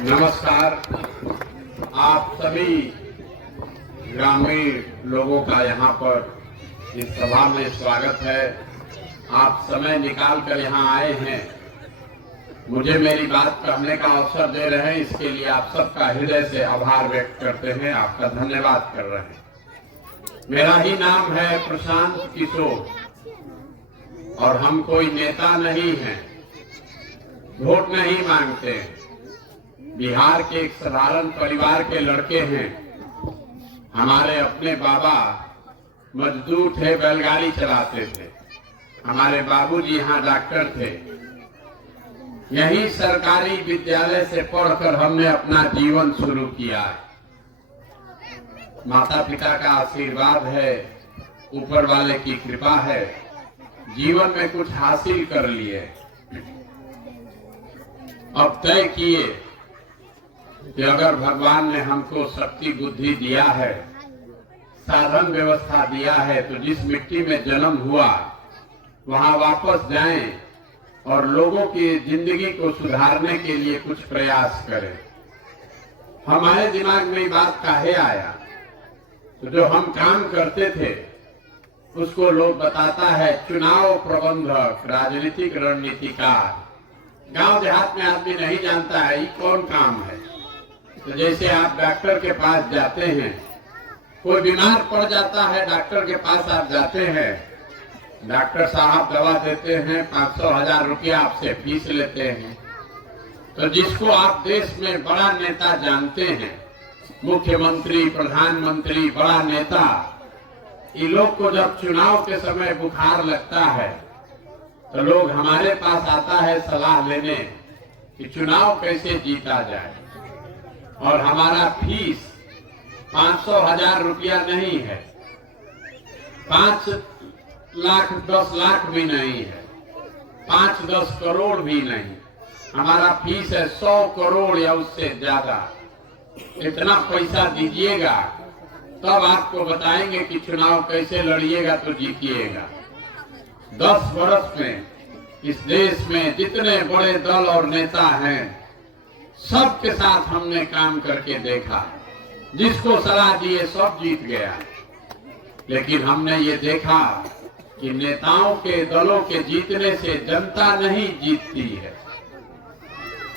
नमस्कार। आप सभी ग्रामीण लोगों का यहाँ पर इस सभा में स्वागत है। आप समय निकाल कर यहाँ आए हैं, मुझे मेरी बात कहने का अवसर दे रहे हैं, इसके लिए आप सबका हृदय से आभार व्यक्त करते हैं, आपका धन्यवाद कर रहे हैं। मेरा ही नाम है प्रशांत किशोर और हम कोई नेता नहीं हैं, वोट नहीं मांगते हैं। बिहार के एक साधारण परिवार के लड़के हैं। हमारे अपने बाबा मजदूर थे, बैलगाड़ी चलाते थे। हमारे बाबूजी यहाँ डॉक्टर थे। यही सरकारी विद्यालय से पढ़कर हमने अपना जीवन शुरू किया है। माता पिता का आशीर्वाद है, ऊपर वाले की कृपा है, जीवन में कुछ हासिल कर लिए। अब तय किए कि अगर भगवान ने हमको शक्ति बुद्धि दिया है, साधन व्यवस्था दिया है, तो जिस मिट्टी में जन्म हुआ वहां वापस जाएं और लोगों की जिंदगी को सुधारने के लिए कुछ प्रयास करें। हमारे दिमाग में ये बात काहे आया, तो जो हम काम करते थे उसको लोग बताता है चुनाव प्रबंधक, राजनीतिक रणनीतिकार। गांव देहात में आदमी नहीं जानता है ये कौन काम है। तो जैसे आप डॉक्टर के पास जाते हैं, कोई बीमार पड़ जाता है, डॉक्टर के पास आप जाते हैं, डॉक्टर साहब दवा देते हैं, 500-1000 रुपया आपसे फीस लेते हैं। तो जिसको आप देश में बड़ा नेता जानते हैं, मुख्यमंत्री, प्रधानमंत्री, बड़ा नेता, ये लोग को जब चुनाव के समय बुखार लगता है तो लोग हमारे पास आता है सलाह लेने कि चुनाव कैसे जीता जाए। और हमारा फीस 500-1000 रुपया नहीं है, 5 लाख 10 लाख भी नहीं है, 5-10 करोड़ भी नहीं। हमारा फीस है 100 करोड़ या उससे ज्यादा। इतना पैसा दीजिएगा तब आपको बताएंगे कि चुनाव कैसे लड़िएगा तो जीतिएगा। 10 वर्ष में इस देश में जितने बड़े दल और नेता हैं, सबके साथ हमने काम करके देखा। जिसको सलाह दिए सब जीत गया। लेकिन हमने ये देखा कि नेताओं के, दलों के जीतने से जनता नहीं जीतती है।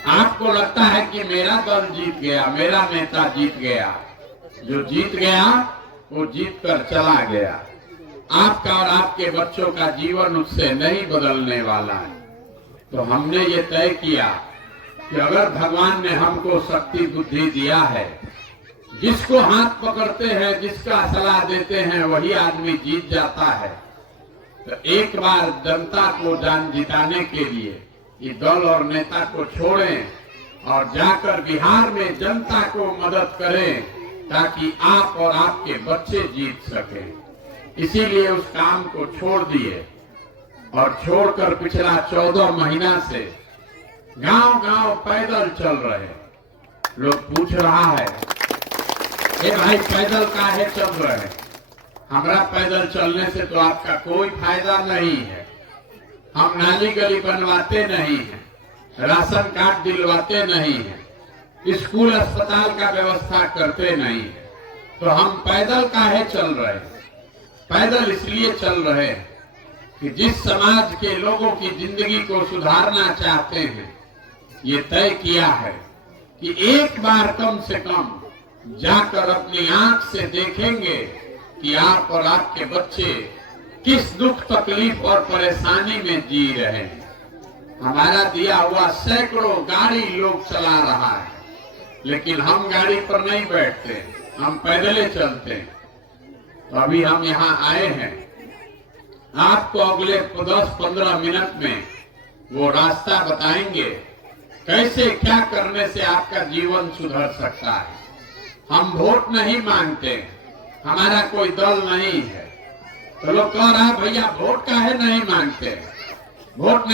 आपको लगता है कि मेरा दल जीत गया, मेरा नेता जीत गया। जो जीत गया वो जीत कर चला गया। आपका और आपके बच्चों का जीवन उससे नहीं बदलने वाला है। तो हमने ये तय किया कि अगर भगवान ने हमको शक्ति बुद्धि दिया है, जिसको हाथ पकड़ते हैं, जिसका सलाह देते हैं, वही आदमी जीत जाता है। तो एक बार जनता को जान जिताने के लिए ये दल और नेता को छोड़ें और जाकर बिहार में जनता को मदद करें ताकि आप और आपके बच्चे जीत सकें। इसीलिए उस काम को छोड़ दिए और छोड़कर पिछला 14 महीना से गांव गांव पैदल चल रहे। लोग पूछ रहा है ए भाई पैदल काहे चल रहे? हमारा पैदल चलने से तो आपका कोई फायदा नहीं है। हम नाली गली बनवाते नहीं हैं, राशन कार्ड दिलवाते नहीं हैं, स्कूल अस्पताल का व्यवस्था करते नहीं है। तो हम पैदल काहे चल रहे? पैदल इसलिए चल रहे हैं कि जिस समाज के लोगों की जिंदगी को सुधारना चाहते हैं, ये तय किया है कि एक बार कम से कम जाकर अपनी आंख से देखेंगे कि आप और आपके बच्चे किस दुख तकलीफ और परेशानी में जी रहे हैं। हमारा दिया हुआ सैकड़ों गाड़ी लोग चला रहा है, लेकिन हम गाड़ी पर नहीं बैठते, हम पैदले चलते हैं। तो अभी हम यहाँ आए हैं, आपको अगले 10-15 मिनट में वो रास्ता बताएंगे कैसे क्या करने से आपका जीवन सुधर सकता है। हम वोट नहीं मांगते, हमारा कोई दल नहीं है। तो लोग कह रहा है भैया वोट काहे नहीं मांगते? वोट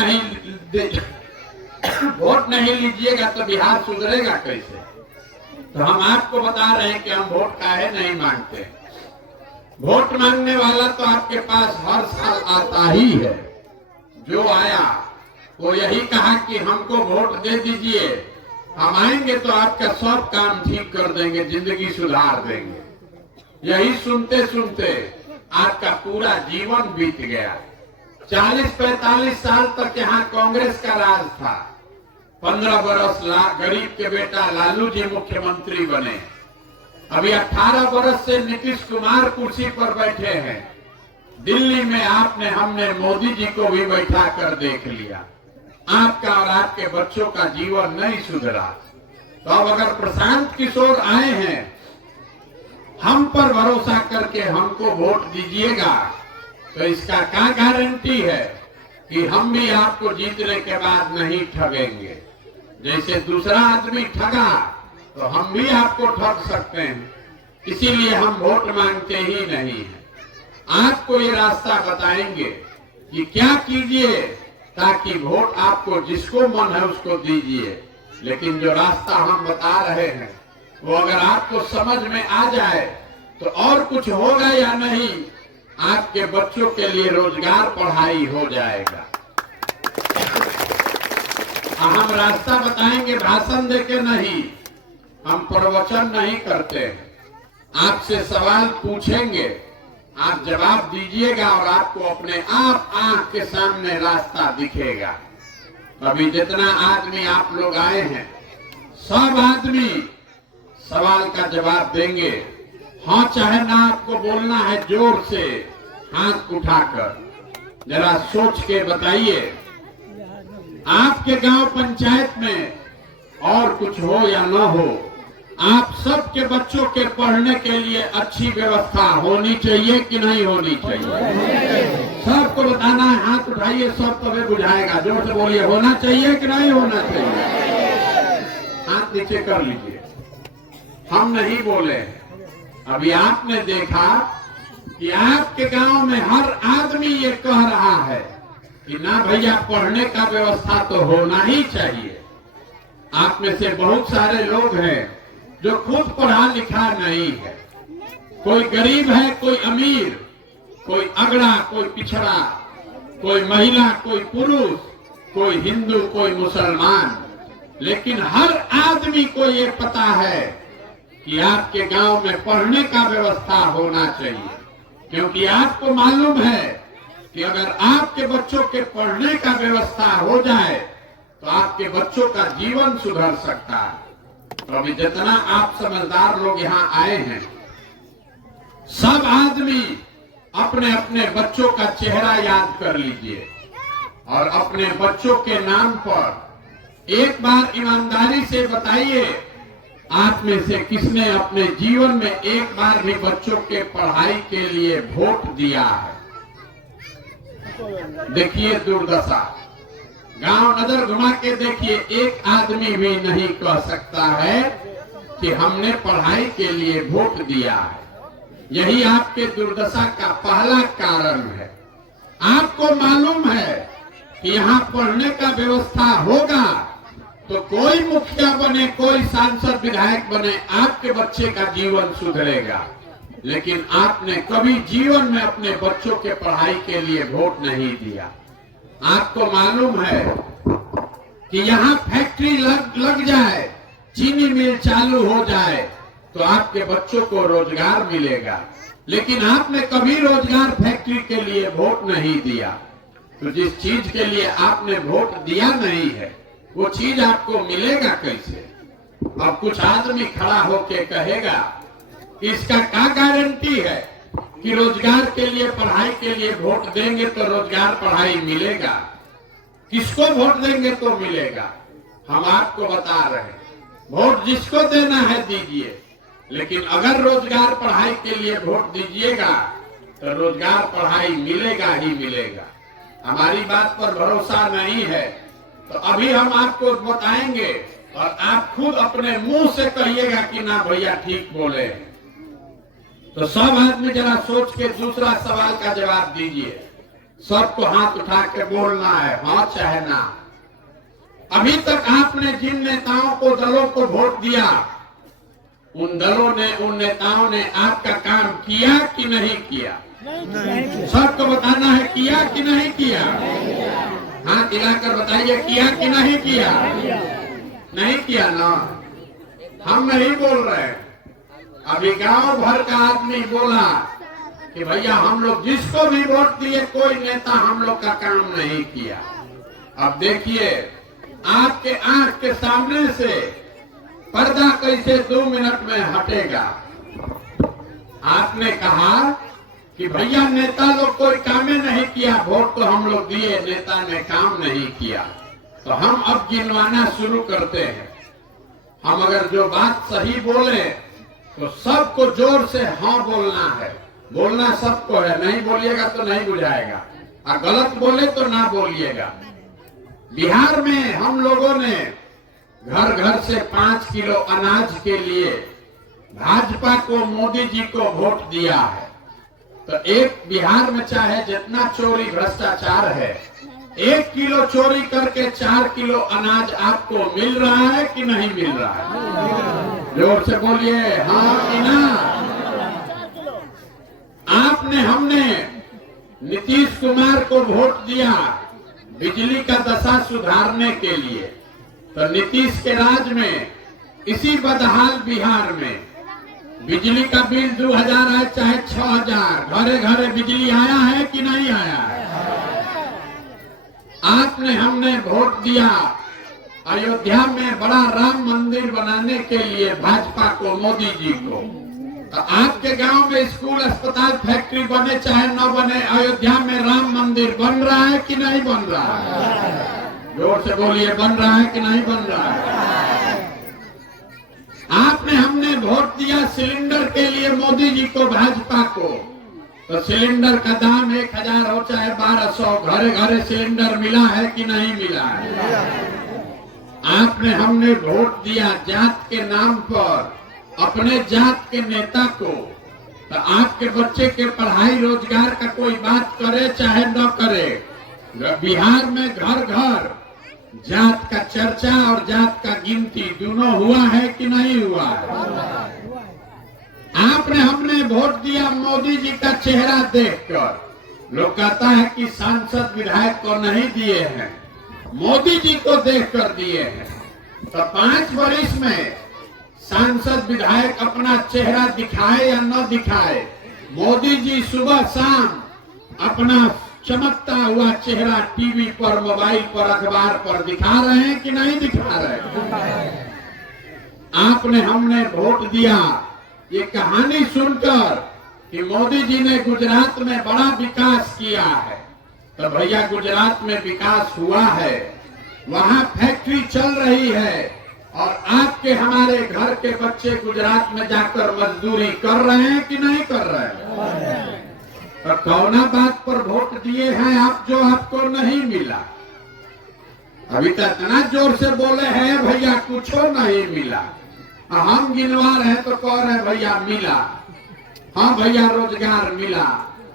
नहीं लीजिएगा तो बिहार सुधरेगा कैसे? तो हम आपको बता रहे हैं कि हम वोट काहे नहीं मांगते। वोट मांगने वाला तो आपके पास हर साल आता ही है। जो आया वो यही कहा कि हमको वोट दे दीजिए हम आएंगे तो आपका सब काम ठीक कर देंगे, जिंदगी सुधार देंगे। यही सुनते सुनते आपका पूरा जीवन बीत गया। 40-45 साल तक यहाँ कांग्रेस का राज था। 15 बरस गरीब के बेटा लालू जी मुख्यमंत्री बने। अभी 18 बरस से नीतीश कुमार कुर्सी पर बैठे हैं। दिल्ली में आपने हमने मोदी जी को भी बैठा कर देख लिया। आपका और आपके बच्चों का जीवन नहीं सुधरा। तो अब अगर प्रशांत किशोर आए हैं, हम पर भरोसा करके हमको वोट दीजिएगा, तो इसका क्या गारंटी है कि हम भी आपको जीतने के बाद नहीं ठगेंगे। जैसे दूसरा आदमी ठगा तो हम भी आपको ठग सकते हैं। इसीलिए हम वोट मांगते ही नहीं हैं। आपको ये रास्ता बताएंगे कि क्या कीजिए ताकि वोट आपको जिसको मन है उसको दीजिए। लेकिन जो रास्ता हम बता रहे हैं वो अगर आपको समझ में आ जाए तो और कुछ होगा या नहीं, आपके बच्चों के लिए रोजगार पढ़ाई हो जाएगा। हम रास्ता बताएंगे, भाषण देके नहीं, हम प्रवचन नहीं करते। आपसे सवाल पूछेंगे, आप जवाब दीजिएगा और आपको अपने आप आंख के सामने रास्ता दिखेगा। अभी जितना आदमी आप लोग आए हैं, सब आदमी सवाल का जवाब देंगे। हाँ चाहे ना, आपको बोलना है जोर से, हाथ उठाकर। जरा सोच के बताइए, आपके गांव पंचायत में और कुछ हो या न हो, आप सबके बच्चों के पढ़ने के लिए अच्छी व्यवस्था होनी चाहिए कि नहीं होनी चाहिए? सबको बताना है, हाथ उठाइए, सब तभी बुझाएगा। जोर से बोलिए, होना चाहिए कि नहीं होना चाहिए? हाथ नीचे कर लीजिए। हम नहीं बोले। अभी आपने देखा कि आपके गांव में हर आदमी ये कह रहा है कि ना भैया, पढ़ने का व्यवस्था तो होना ही चाहिए। आप में से बहुत सारे लोग हैं जो खुद पढ़ा लिखा नहीं है। कोई गरीब है, कोई अमीर, कोई अगड़ा, कोई पिछड़ा, कोई महिला, कोई पुरुष, कोई हिंदू, कोई मुसलमान। लेकिन हर आदमी को ये पता है कि आपके गांव में पढ़ने का व्यवस्था होना चाहिए। क्योंकि आपको मालूम है कि अगर आपके बच्चों के पढ़ने का व्यवस्था हो जाए तो आपके बच्चों का जीवन सुधर सकता है। तो अभी जितना आप समझदार लोग यहाँ आए हैं, सब आदमी अपने अपने बच्चों का चेहरा याद कर लीजिए और अपने बच्चों के नाम पर एक बार ईमानदारी से बताइए, आप में से किसने अपने जीवन में एक बार भी बच्चों के पढ़ाई के लिए वोट दिया है? देखिए दुर्दशा, गांव नजर घुमा के देखिए, एक आदमी भी नहीं कह सकता है कि हमने पढ़ाई के लिए वोट दिया है। यही आपके दुर्दशा का पहला कारण है। आपको मालूम है कि यहाँ पढ़ने का व्यवस्था होगा तो कोई मुखिया बने, कोई सांसद विधायक बने, आपके बच्चे का जीवन सुधरेगा। लेकिन आपने कभी जीवन में अपने बच्चों के पढ़ाई के लिए वोट नहीं दिया। आपको मालूम है कि यहाँ फैक्ट्री लग जाए, चीनी मिल चालू हो जाए तो आपके बच्चों को रोजगार मिलेगा। लेकिन आपने कभी रोजगार फैक्ट्री के लिए वोट नहीं दिया। तो जिस चीज के लिए आपने वोट दिया नहीं है वो चीज आपको मिलेगा कैसे? अब कुछ आदमी खड़ा होके कहेगा इसका क्या गारंटी है कि रोजगार के लिए, पढ़ाई के लिए वोट देंगे तो रोजगार पढ़ाई मिलेगा? किसको वोट देंगे तो मिलेगा? हम आपको बता रहे हैं, वोट जिसको देना है दीजिए, लेकिन अगर रोजगार पढ़ाई के लिए वोट दीजिएगा तो रोजगार पढ़ाई मिलेगा ही मिलेगा। हमारी बात पर भरोसा नहीं है तो अभी हम आपको बताएंगे और आप खुद अपने मुंह से कहिएगा कि ना भैया ठीक बोले। तो सब आदमी जरा सोच के दूसरा सवाल का जवाब दीजिए। सबको हाथ उठा के बोलना है, हाँ चाहे ना। अभी तक आपने जिन नेताओं को, दलों को वोट दिया, उन दलों ने, उन नेताओं ने आपका काम किया कि नहीं किया? सबको बताना है, किया कि नहीं किया? हाथ हिलाकर बताइए, किया कि नहीं किया? नहीं किया ना, हम नहीं बोल रहे। अभी गांव भर का आदमी बोला कि भैया हम लोग जिसको भी वोट दिए कोई नेता हम लोग का काम नहीं किया। अब देखिए आपके आंख के सामने से पर्दा कैसे 2 मिनट में हटेगा। आपने कहा कि भैया नेता लोग कोई काम ही नहीं किया, वोट तो हम लोग दिए, नेता ने काम नहीं किया। तो हम अब गिनवाना शुरू करते हैं। हम अगर जो बात सही बोले तो सबको जोर से हाँ बोलना है। बोलना सबको है, नहीं बोलिएगा तो नहीं बुझाएगा, और गलत बोले तो ना बोलिएगा। बिहार में हम लोगों ने घर घर से 5 किलो अनाज के लिए भाजपा को, मोदी जी को वोट दिया है। तो एक बिहार में चाहे जितना चोरी भ्रष्टाचार है, 1 किलो चोरी करके 4 किलो अनाज आपको मिल रहा है कि नहीं मिल रहा है? जोर से बोलिए हाँ कि ना। आपने, हमने नीतीश कुमार को वोट दिया बिजली का दशा सुधारने के लिए। तो नीतीश के राज में इसी बदहाल बिहार में बिजली का बिल 2000 आए चाहे 6000, घरे घरे बिजली आया है कि नहीं आया है? आपने, हमने वोट दिया अयोध्या में बड़ा राम मंदिर बनाने के लिए भाजपा को, मोदी जी को। तो आपके गांव में स्कूल, अस्पताल, फैक्ट्री बने चाहे न बने, अयोध्या में राम मंदिर बन रहा है कि नहीं बन रहा है? जोर से बोलिए, बन रहा है कि नहीं बन रहा है? आपने, हमने वोट दिया सिलेंडर के लिए मोदी जी को, भाजपा को। तो सिलेंडर का दाम 1000 हो चाहे 1200, घरे घरे सिलेंडर मिला है कि नहीं मिला है? आपने, हमने वोट दिया जात के नाम पर अपने जात के नेता को। तो आपके बच्चे के पढ़ाई रोजगार का कोई बात करे चाहे न करे, बिहार में घर घर जात का चर्चा और जात का गिनती दोनों हुआ है कि नहीं हुआ है? आपने, हमने वोट दिया मोदी जी का चेहरा देखकर। लोग कहता है कि सांसद विधायक को नहीं दिए हैं, मोदी जी को देखकर दिए हैं। तो 5 वर्ष में सांसद विधायक अपना चेहरा दिखाए या न दिखाए, मोदी जी सुबह शाम अपना चमकता हुआ चेहरा टीवी पर, मोबाइल पर, अखबार पर दिखा रहे हैं कि नहीं दिखा रहे? आपने, हमने वोट दिया ये कहानी सुनकर कि मोदी जी ने गुजरात में बड़ा विकास किया है। तो भैया गुजरात में विकास हुआ है, वहां फैक्ट्री चल रही है, और आपके, हमारे घर के बच्चे गुजरात में जाकर मजदूरी कर रहे हैं कि नहीं कर रहे हैं? तो कौना बात पर वोट दिए हैं आप जो आपको नहीं मिला? अभी तक इतना जोर से बोले हैं भैया कुछ नहीं मिला। हम गिनवा रहे तो कह रहे भैया मिला, हाँ भैया रोजगार मिला,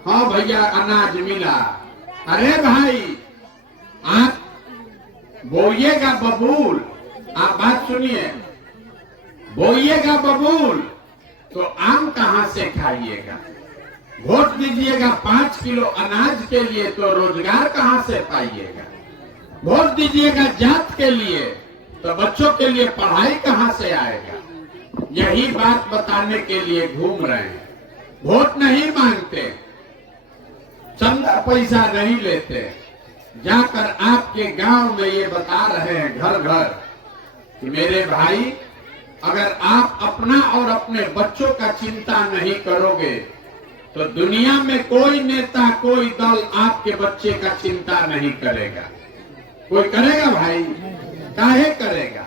हाँ भैया अनाज मिला। अरे भाई आप बोइएगा बबूल, आप बात सुनिए, बोइएगा बबूल तो आम कहां से खाइएगा? वोट दीजिएगा 5 किलो अनाज के लिए तो रोजगार कहां से पाइएगा? वोट दीजिएगा जात के लिए तो बच्चों के लिए पढ़ाई कहां से आएगा? यही बात बताने के लिए घूम रहे हैं। वोट नहीं मांगते, चंदा पैसा नहीं लेते, जाकर आपके गांव में ये बता रहे हैं घर घर कि मेरे भाई अगर आप अपना और अपने बच्चों का चिंता नहीं करोगे तो दुनिया में कोई नेता, कोई दल आपके बच्चे का चिंता नहीं करेगा। कोई करेगा भाई? काहे करेगा?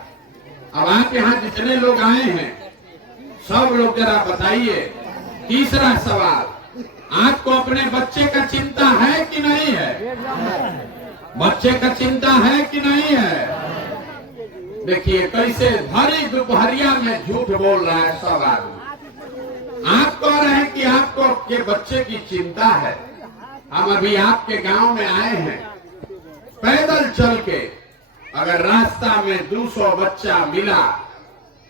अब आप यहाँ जितने लोग आए हैं सब लोग जरा बताइए, तीसरा सवाल, आपको अपने बच्चे का चिंता है कि नहीं है? बच्चे का चिंता है कि नहीं है? देखिए कैसे भरी दोपहरिया में झूठ बोल रहा है सब आदमी। आप कह रहे हैं कि आपको आपके बच्चे की चिंता है। हम अभी आपके गांव में आए हैं, पैदल चल के अगर रास्ता में 200 बच्चा मिला,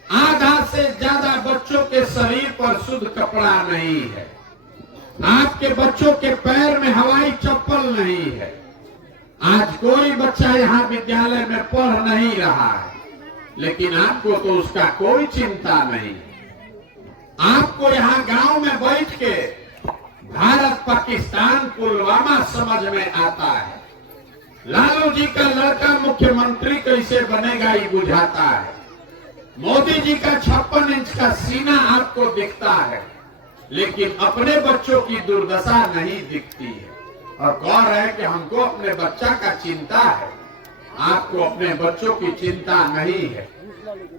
आधा से ज्यादा बच्चों के शरीर पर शुद्ध कपड़ा नहीं है, आपके बच्चों के पैर में हवाई चप्पल नहीं है, आज कोई बच्चा यहाँ विद्यालय में पढ़ नहीं रहा है, लेकिन आपको तो उसका कोई चिंता नहीं। आपको यहाँ गांव में बैठ के भारत पाकिस्तान पुलवामा समझ में आता है। लालू जी का लड़का मुख्यमंत्री कैसे बनेगा ये बुझाता है। मोदी जी का 56 इंच का सीना आपको दिखता है, लेकिन अपने बच्चों की दुर्दशा नहीं दिखती है। और कह रहे हैं कि हमको अपने बच्चा का चिंता है। आपको अपने बच्चों की चिंता नहीं है।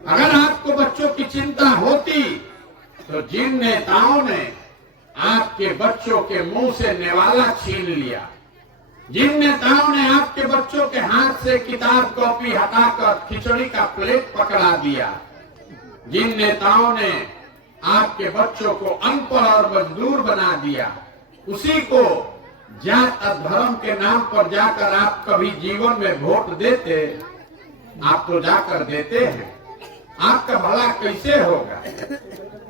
अगर आपको बच्चों की चिंता होती तो जिन नेताओं ने आपके बच्चों के मुंह से नेवाला छीन लिया, जिन नेताओं ने आपके बच्चों के हाथ से किताब कॉपी हटाकर खिचड़ी का प्लेट पकड़ा दिया, जिन नेताओं ने आपके बच्चों को अनपढ़ और मजदूर बना दिया, उसी को जात और धर्म के नाम पर जाकर आप कभी जीवन में वोट देते? आप तो जाकर देते हैं। आपका भला कैसे होगा?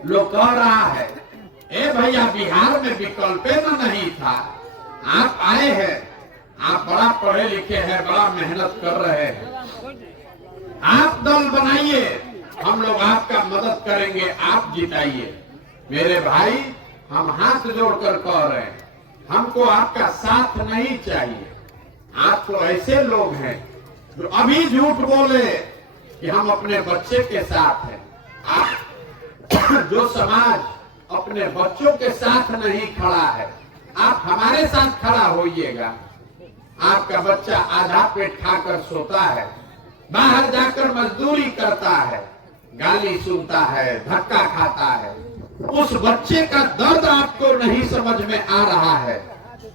लोग कह रहा है, ए भैया बिहार में विकल्प न नहीं था, आप आए हैं, आप बड़ा पढ़े लिखे हैं, बड़ा मेहनत कर रहे हैं, आप दल बनाइए, हम लोग आपका मदद करेंगे, आप जिताइए। मेरे भाई, हम हाथ जोड़कर कह रहे हैं, हमको आपका साथ नहीं चाहिए। आप तो ऐसे लोग हैं जो अभी झूठ बोले कि हम अपने बच्चे के साथ हैं। आप जो समाज अपने बच्चों के साथ नहीं खड़ा है, आप हमारे साथ खड़ा होइएगा। आपका बच्चा आधा पेट खाकर सोता है, बाहर जाकर मजदूरी करता है, गाली सुनता है, धक्का खाता है, उस बच्चे का दर्द आपको नहीं समझ में आ रहा है,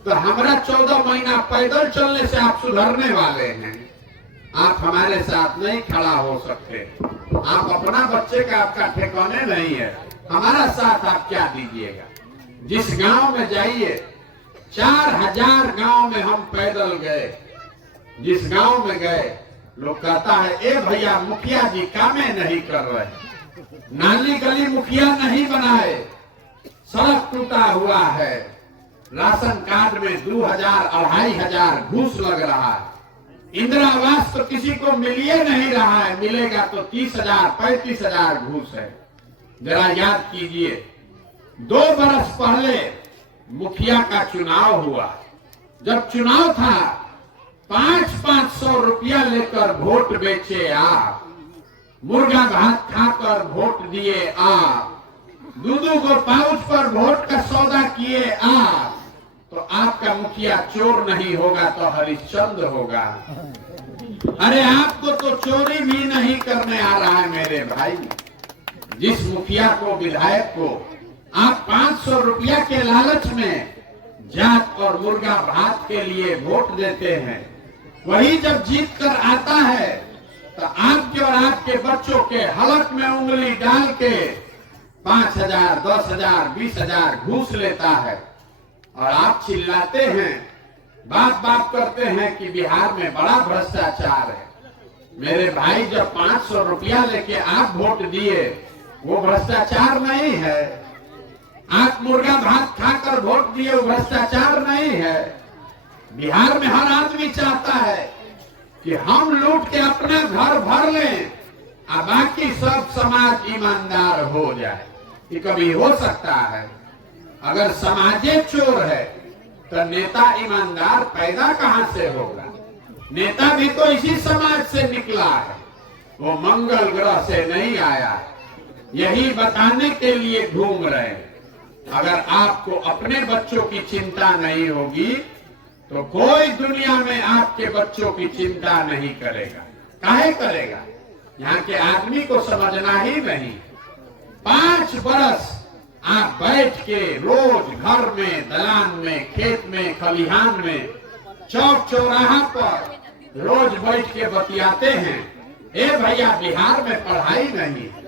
तो हमारा 14 महीना पैदल चलने से आप सुधरने वाले हैं। आप हमारे साथ नहीं खड़ा हो सकते। आप अपना बच्चे का आपका ठिकाने नहीं है, हमारा साथ आप क्या दीजिएगा? जिस गांव में जाइए, 4000 गांव में हम पैदल गए। जिस गांव में गए, लोग कहता है, ए भैया मुखिया जी कामे नहीं कर रहे, नाली गली मुखिया नहीं बनाए, सड़क टूटा हुआ है, राशन कार्ड में 2000 2500 घूस लग रहा है, इंदिरा आवास तो किसी को मिलिए नहीं रहा है, मिलेगा तो 30,000 35,000 घूस है। जरा याद कीजिए, 2 बरस पहले मुखिया का चुनाव हुआ। जब चुनाव था, 500 रुपया लेकर वोट बेचे आप, मुर्गा भात खाकर वोट दिए आप, दूधू को पाउच पर वोट का सौदा किए आप, तो आपका मुखिया चोर नहीं होगा तो हरिश्चंद्र होगा। अरे आपको तो चोरी भी नहीं करने आ रहा है मेरे भाई। जिस मुखिया को, विधायक को आप 500 रुपया के लालच में जात और मुर्गा भात के लिए वोट देते हैं, वही जब जीत कर आता है तो आपके और आपके बच्चों के हलक में उंगली डाल के 5,000 10,000 20,000 घूस लेता है। और आप चिल्लाते हैं, बात करते हैं कि बिहार में बड़ा भ्रष्टाचार है। मेरे भाई, जब 500 रुपया लेके आप वोट दिए, वो भ्रष्टाचार नहीं है। आप मुर्गा भात खाकर वोट दिए, वो भ्रष्टाचार नहीं है। बिहार में हर आदमी चाहता है कि हम लूट के अपना घर भर लें और बाकी सब समाज ईमानदार हो जाए। ये कभी हो सकता है? अगर समाजे चोर है तो नेता ईमानदार पैदा कहां से होगा? नेता भी तो इसी समाज से निकला है, वो मंगल ग्रह से नहीं आया है। यही बताने के लिए घूम रहे हैं। अगर आपको अपने बच्चों की चिंता नहीं होगी तो कोई दुनिया में आपके बच्चों की चिंता नहीं करेगा। काहे करेगा? यहाँ के आदमी को समझना ही नहीं। 5 बरस आप बैठ के रोज घर में, दलान में, खेत में, खलिहान में, चौक चौराहा पर रोज बैठ के बतियाते हैं, ए भैया बिहार में पढ़ाई नहीं है,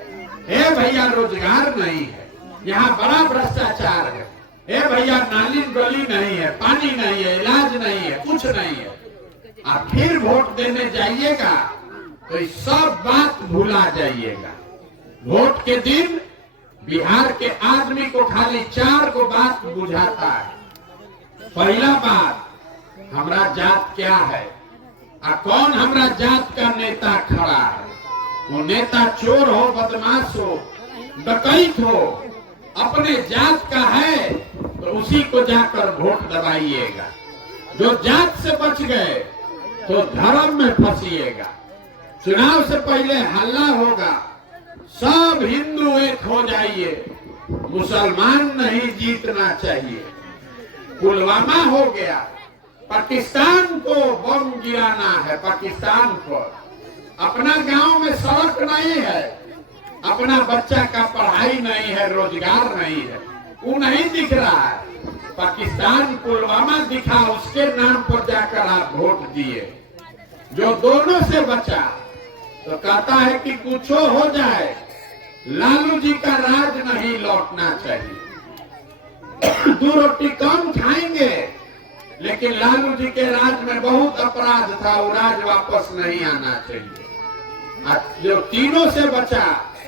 ए भैया रोजगार नहीं है, यहाँ बड़ा भ्रष्टाचार है, ए भैया नाली गली नहीं है, पानी नहीं है, इलाज नहीं है, कुछ नहीं है। आप फिर वोट देने जाइएगा तो इस सब बात भुला जाइएगा। वोट के दिन बिहार के आदमी को खाली 4 को बात बुझाता है। पहला बात, हमरा जात क्या है, कौन हमरा जात का नेता खड़ा है। वो नेता चोर हो, बदमाश हो, डकैत हो, अपने जात का है तो उसी को जाकर वोट दबाइएगा। जो जात से बच गए तो धर्म में फंसिएगा। चुनाव से पहले हल्ला होगा, सब हिंदू एक हो जाइए, मुसलमान नहीं जीतना चाहिए। पुलवामा हो गया, पाकिस्तान को बम गिराना है, पाकिस्तान पर। अपना गांव में सड़क नहीं है, अपना बच्चा का पढ़ाई नहीं है, रोजगार नहीं है, वो नहीं दिख रहा है। पाकिस्तान पुलवामा दिखा, उसके नाम पर जाकर आप वोट दिए। जो दोनों से बचा तो कहता है कि कुछ हो जाए, लालू जी का राज नहीं लौटना चाहिए। 2 रोटी कम खाएंगे, लेकिन लालू जी के राज में बहुत अपराध था, वो राज वापस नहीं आना चाहिए। जो तीनों से बचा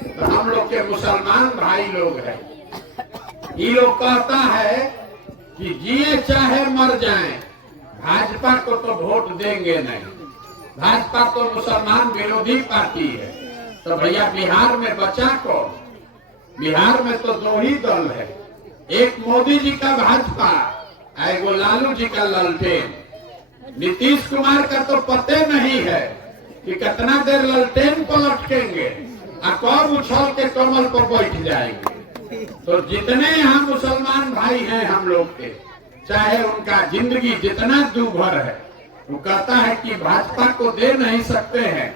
तो हम लोग के मुसलमान भाई लोग हैं। ये लोग कहता है कि जिए चाहे मर जाएं, भाजपा को तो वोट देंगे नहीं। भाजपा तो मुसलमान विरोधी पार्टी है। तो भैया बिहार में बचा कौन? बिहार में तो 2 ही दल है, एक मोदी जी का भाजपा, एगो लालू जी का ललटेन। नीतीश कुमार का तो पते नहीं है कि कितना देर ललटेन पर लटकेंगे और कब उछल के कमल पर बैठ जाएंगे। तो जितने यहाँ मुसलमान भाई हैं हम लोग के, चाहे उनका जिंदगी जितना दूभर है, वो कहता है कि भाजपा को दे नहीं सकते हैं,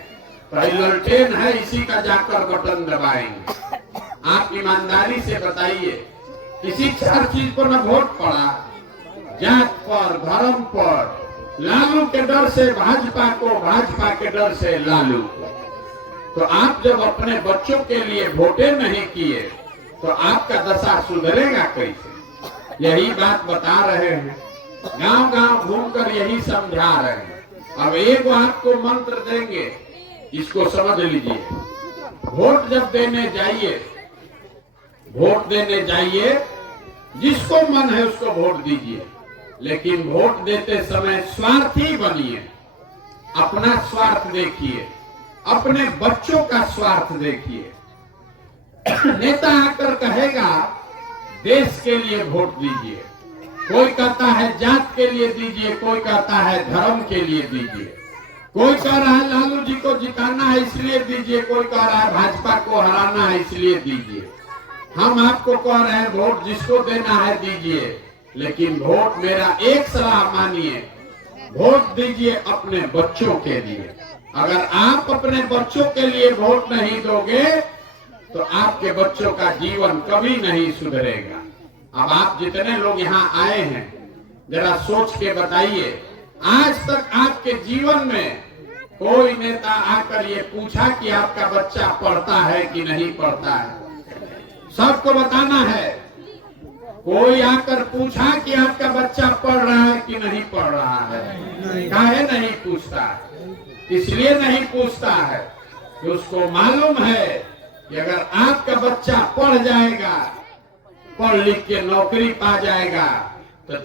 तो ललटेन है, इसी का जाकर बटन दबाएंगे। आप ईमानदारी से बताइए, किसी 4 चीज पर न वोट पड़ा, जात पर, धर्म पर, लालू के डर से भाजपा को, भाजपा के डर से लालू को। तो आप जब अपने बच्चों के लिए वोटे नहीं किए तो आपका दशा सुधरेगा कैसे? यही बात बता रहे हैं, गांव गांव घूमकर यही समझा रहे हैं। अब एक आपको मंत्र देंगे, इसको समझ लीजिए। वोट जब देने जाइए, वोट देने जाइए, जिसको मन है उसको वोट दीजिए, लेकिन वोट देते समय स्वार्थी बनिए। अपना स्वार्थ देखिए, अपने बच्चों का स्वार्थ देखिए। नेता आकर कहेगा देश के लिए वोट दीजिए, कोई कहता है जात के लिए दीजिए, कोई कहता है धर्म के लिए दीजिए, कोई कह रहा है लालू जी को जिताना है इसलिए दीजिए, कोई कह रहा है भाजपा को हराना है इसलिए दीजिए। हम आपको कह रहे हैं वोट जिसको देना है दीजिए, लेकिन वोट मेरा एक सलाह मानिए, वोट दीजिए अपने बच्चों के लिए। अगर आप अपने बच्चों के लिए वोट नहीं दोगे तो आपके बच्चों का जीवन कभी नहीं सुधरेगा। अब आप जितने लोग यहाँ आए हैं, जरा सोच के बताइए, आज तक आपके जीवन में कोई नेता आकर ये पूछा कि आपका बच्चा पढ़ता है कि नहीं पढ़ता है? सबको बताना है। कोई आकर पूछा कि आपका बच्चा पढ़ रहा है कि नहीं पढ़ रहा है? काहे नहीं पूछता? इसलिए नहीं पूछता है कि उसको मालूम है कि अगर आपका बच्चा पढ़ जाएगा, पढ़ लिख के नौकरी पा जाएगा, तो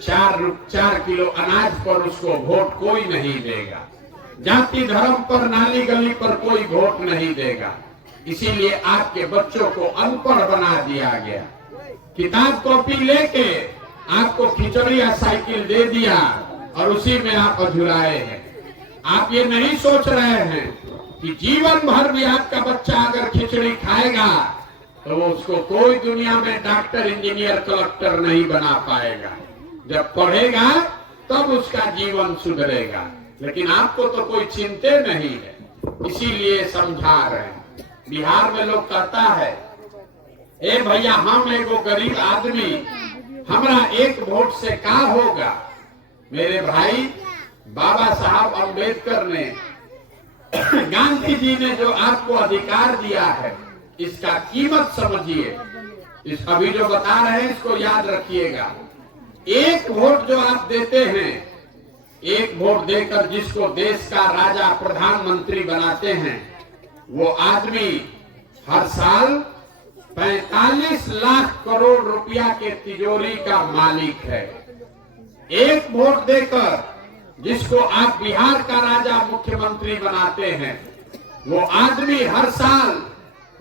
4 किलो अनाज पर उसको वोट कोई नहीं देगा। जाति धर्म पर, नाली गली पर कोई वोट नहीं देगा। इसीलिए आपके बच्चों को अनपढ़ बना दिया गया। किताब कॉपी लेके आपको खिचड़ी या साइकिल दे दिया और उसी में आप अधुराए हैं। आप ये नहीं सोच रहे हैं कि जीवन भर भी आपका बच्चा अगर खिचड़ी खाएगा तो उसको कोई दुनिया में डॉक्टर, इंजीनियर, कलेक्टर नहीं बना पाएगा। जब पढ़ेगा तब उसका जीवन सुधरेगा। लेकिन आपको तो कोई चिंता नहीं है, इसीलिए समझा रहे हैं। बिहार में लोग कहता है, ए भैया हम एगो गरीब आदमी, हमरा एक वोट से का होगा? मेरे भाई, बाबा साहब अम्बेडकर ने, गांधी जी ने जो आपको अधिकार दिया है, इसका कीमत समझिए। इस अभी जो बता रहे हैं इसको याद रखिएगा। एक वोट जो आप देते हैं, एक वोट देकर जिसको देश का राजा, प्रधानमंत्री बनाते हैं, वो आदमी हर साल 45 लाख करोड़ रुपया के तिजोरी का मालिक है। एक वोट देकर जिसको आप बिहार का राजा, मुख्यमंत्री बनाते हैं, वो आदमी हर साल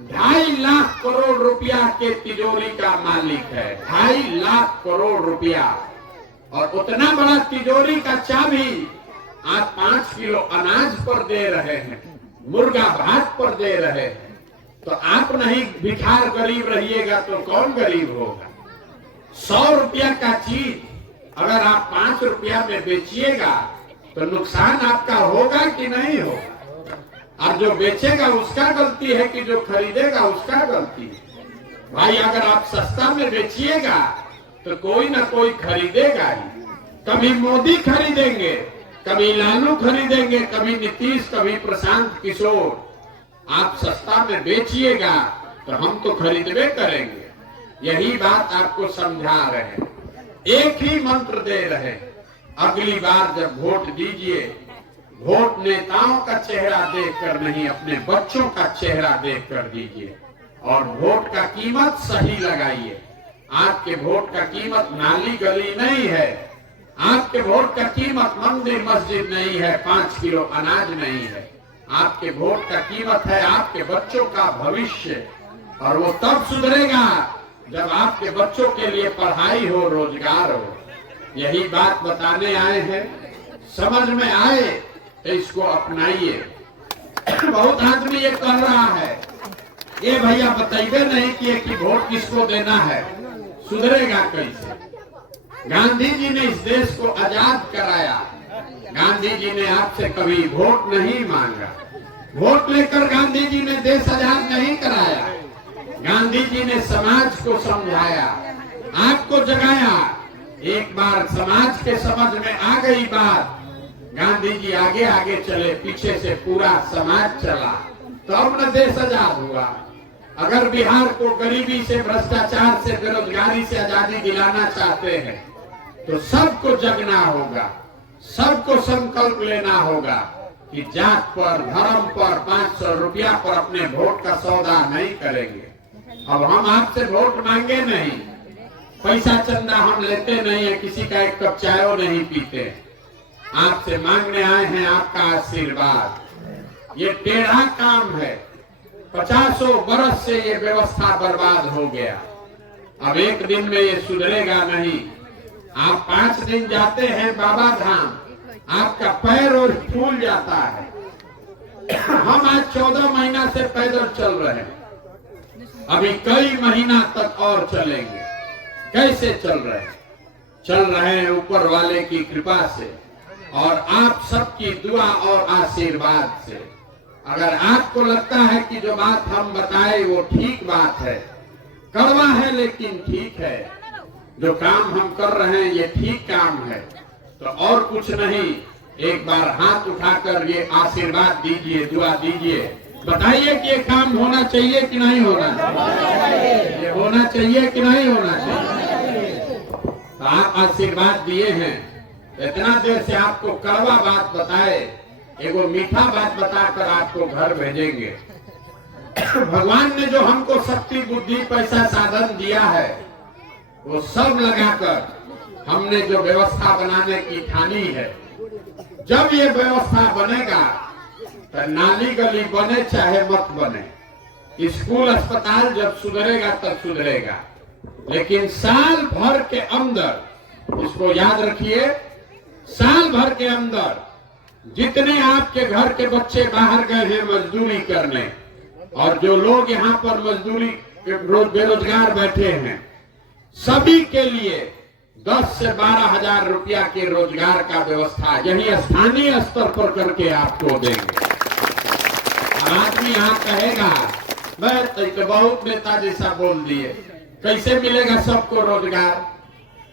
2.5 लाख करोड़ रुपया के तिजोरी का मालिक है। 2.5 लाख करोड़ रुपया, और उतना बड़ा तिजोरी का चाबी आप 5 किलो अनाज पर दे रहे हैं, मुर्गा भात पर दे रहे हैं। तो आप नहीं भिखार गरीब रहिएगा तो कौन गरीब होगा? 100 रुपया का चीज अगर आप 5 रुपया में बेचिएगा तो नुकसान आपका होगा कि नहीं होगा? और जो बेचेगा उसका गलती है कि जो खरीदेगा उसका गलती है? भाई अगर आप सस्ता में बेचिएगा तो कोई ना कोई खरीदेगा ही। कभी मोदी खरीदेंगे, कभी लालू खरीदेंगे, कभी नीतीश, कभी प्रशांत किशोर। आप सस्ता में बेचिएगा तो हम तो खरीदबे करेंगे। यही बात आपको समझा रहे हैं। एक ही मंत्र दे रहे हैं, अगली बार जब वोट दीजिए, वोट नेताओं का चेहरा देखकर नहीं, अपने बच्चों का चेहरा देखकर दीजिए। और वोट का कीमत सही लगाइए। आपके वोट का कीमत नाली गली नहीं है, आपके वोट का कीमत मंदिर मस्जिद नहीं है, 5 किलो अनाज नहीं है। आपके वोट का कीमत है आपके बच्चों का भविष्य। और वो तब सुधरेगा जब आपके बच्चों के लिए पढ़ाई हो, रोजगार हो। यही बात बताने आए हैं। समझ में आए तो इसको अपनाइए। बहुत आदमी ये कह रहा है, ये भैया बताइए नहीं कि वोट किसको देना है, सुधरेगा कैसे? गांधी जी ने इस देश को आजाद कराया। गांधी जी ने आपसे कभी वोट नहीं मांगा। वोट लेकर गांधी जी ने देश आजाद नहीं कराया। गांधी जी ने समाज को समझाया, आपको जगाया। एक बार समाज के समझ में आ गई बात, गांधी जी आगे आगे चले, पीछे से पूरा समाज चला, तो अब न देश आजाद हुआ। अगर बिहार को गरीबी से, भ्रष्टाचार से, बेरोजगारी से आजादी दिलाना चाहते हैं तो सबको जगना होगा, सबको संकल्प लेना होगा कि जात पर, धर्म पर, 500 रुपया पर अपने वोट का सौदा नहीं करेंगे। अब हम आपसे वोट मांगे नहीं, पैसा चंदा हम लेते नहीं है, किसी का एक कप चाय नहीं पीते। आपसे मांगने आए हैं आपका आशीर्वाद। ये टेढ़ा काम है, 50 बरस से ये व्यवस्था बर्बाद हो गया। अब एक दिन में ये सुधरेगा नहीं। आप 5 दिन जाते हैं बाबा धाम, आपका पैर और फूल जाता है। हम आज 14 महीना से पैदल चल रहे हैं, अभी कई महीना तक और चलेंगे। कैसे चल रहे हैं? चल रहे हैं ऊपर वाले की कृपा से और आप सबकी दुआ और आशीर्वाद से। अगर आपको लगता है कि जो बात हम बताए वो ठीक बात है, कड़वा है लेकिन ठीक है, जो काम हम कर रहे हैं ये ठीक काम है, तो और कुछ नहीं, एक बार हाथ उठाकर ये आशीर्वाद दीजिए, दुआ दीजिए। बताइए कि ये काम होना चाहिए कि नहीं होना चाहिए? ये होना चाहिए कि नहीं होना चाहिए? तो आप आशीर्वाद दिए हैं। इतना देर से आपको कड़वा बात बताए, एगो मीठा बात बताकर आपको घर भेजेंगे। भगवान ने जो हमको शक्ति, बुद्धि, पैसा, साधन दिया है वो सब लगाकर हमने जो व्यवस्था बनाने की ठानी है। जब ये व्यवस्था बनेगा तो नाली गली बने चाहे मत बने, स्कूल अस्पताल जब सुधरेगा तब सुधरेगा। लेकिन साल भर के अंदर, इसको याद रखिए, साल भर के अंदर जितने आपके घर के बच्चे बाहर गए हैं मजदूरी करने, और जो लोग यहाँ पर मजदूरी बेरोजगार बैठे हैं, सभी के लिए 10 से 12 हजार रुपया के रोजगार का व्यवस्था यही स्थानीय स्तर पर करके आपको देंगे। आदमी यहाँ कहेगा मैं तो बहुत नेता जैसा बोल दिए, कैसे मिलेगा सबको रोजगार?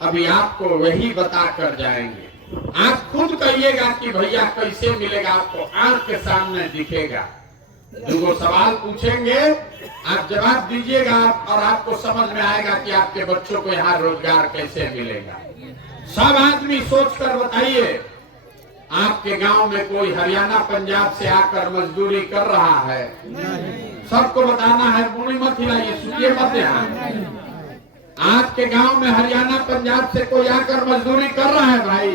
अभी आपको वही बता कर जाएंगे। आप खुद कहिएगा कि भैया कैसे मिलेगा, आपको आंख के सामने दिखेगा। 2 सवाल पूछेंगे, आप जवाब दीजिएगा और आपको समझ में आएगा कि आपके बच्चों को यहाँ रोजगार कैसे मिलेगा। सब आदमी सोचकर बताइए, आपके गांव में कोई हरियाणा पंजाब से आकर मजदूरी कर रहा है? सबको बताना है, मुड़ी मत हिलाइए, सुनिए मत। यहाँ आपके गांव में हरियाणा पंजाब से कोई आकर मजदूरी कर रहा है भाई?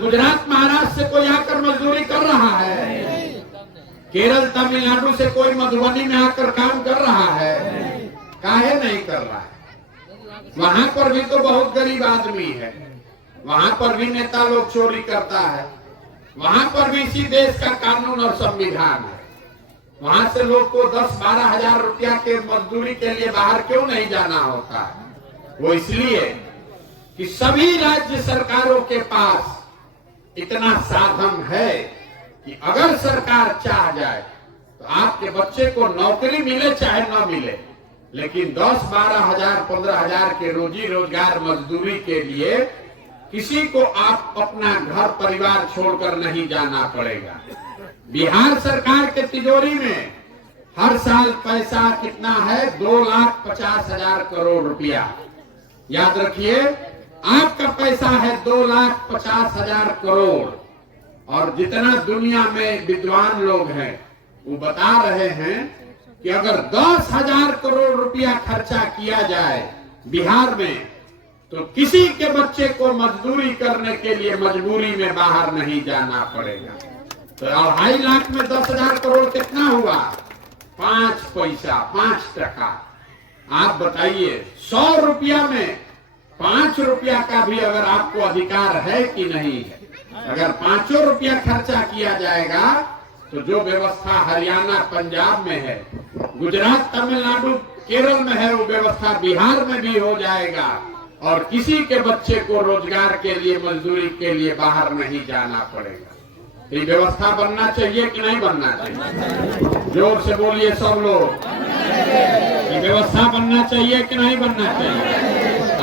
गुजरात महाराष्ट्र से कोई आकर मजदूरी कर रहा है? केरल तमिलनाडु से कोई मधुबनी में आकर काम कर रहा है? काहे नहीं कर रहा है? वहां पर भी तो बहुत गरीब आदमी है, वहां पर भी नेता लोग चोरी करता है, वहां पर भी इसी देश का कानून और संविधान है। वहां से लोग को 10-12 हजार रुपया के मजदूरी के लिए बाहर क्यों नहीं जाना होता है? वो इसलिए कि सभी राज्य सरकारों के पास इतना साधन है कि अगर सरकार चाह जाए तो आपके बच्चे को नौकरी मिले चाहे न मिले, लेकिन 10-12 हजार 15 हजार के रोजी रोजगार मजदूरी के लिए किसी को आप अपना घर परिवार छोड़कर नहीं जाना पड़ेगा। बिहार सरकार के तिजोरी में हर साल पैसा कितना है? 2,50,000 करोड़ रुपया। याद रखिए, आपका पैसा है 2,50,000 करोड़। और जितना दुनिया में विद्वान लोग हैं वो बता रहे हैं कि अगर 10,000 करोड़ रुपया खर्चा किया जाए बिहार में तो किसी के बच्चे को मजदूरी करने के लिए मजबूरी में बाहर नहीं जाना पड़ेगा। तो 2.5 लाख में 10,000 करोड़ कितना हुआ? 5 पैसा, 5 टका। आप बताइए 100 रुपया में 5 रुपया का भी अगर आपको अधिकार है कि नहीं है? अगर 5 रुपया खर्चा किया जाएगा तो जो व्यवस्था हरियाणा पंजाब में है, गुजरात तमिलनाडु केरल में है, वो व्यवस्था बिहार में भी हो जाएगा और किसी के बच्चे को रोजगार के लिए मजदूरी के लिए बाहर नहीं जाना पड़ेगा। ये व्यवस्था बनना चाहिए कि नहीं बनना चाहिए? जोर से बोलिए सब लोग, ये व्यवस्था बनना चाहिए कि नहीं बनना चाहिए?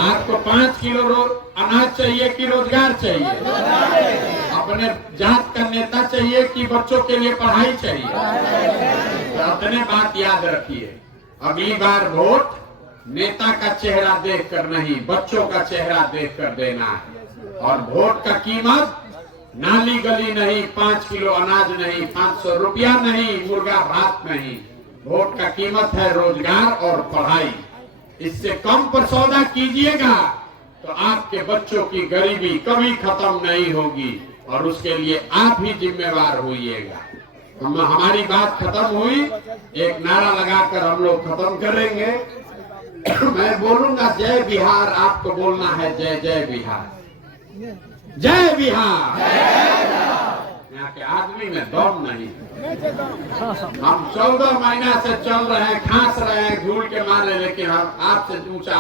आपको 5 किलो अनाज चाहिए कि रोजगार चाहिए? अपने जात का नेता चाहिए कि बच्चों के लिए पढ़ाई चाहिए? तो अपने बात याद रखिए, अगली बार वोट नेता का चेहरा देखकर नहीं, बच्चों का चेहरा देखकर देना है। और वोट का कीमत नाली गली नहीं, 5 किलो अनाज नहीं, 500 रुपया नहीं, मुर्गा भात नहीं। वोट का कीमत है रोजगार और पढ़ाई। इससे कम पर सौदा कीजिएगा तो आपके बच्चों की गरीबी कभी खत्म नहीं होगी और उसके लिए आप ही जिम्मेवार होइएगा। हमारी बात खत्म हुई, एक नारा लगाकर हम लोग खत्म करेंगे। मैं बोलूंगा जय बिहार, आपको बोलना है जय जय बिहार, जय बिहार। यहाँ के आदमी में दम नहीं। हम 14 महीना से चल रहे हैं, खांस रहे हैं, धूल के मारे, लेकिन हम आपसे ऊंचा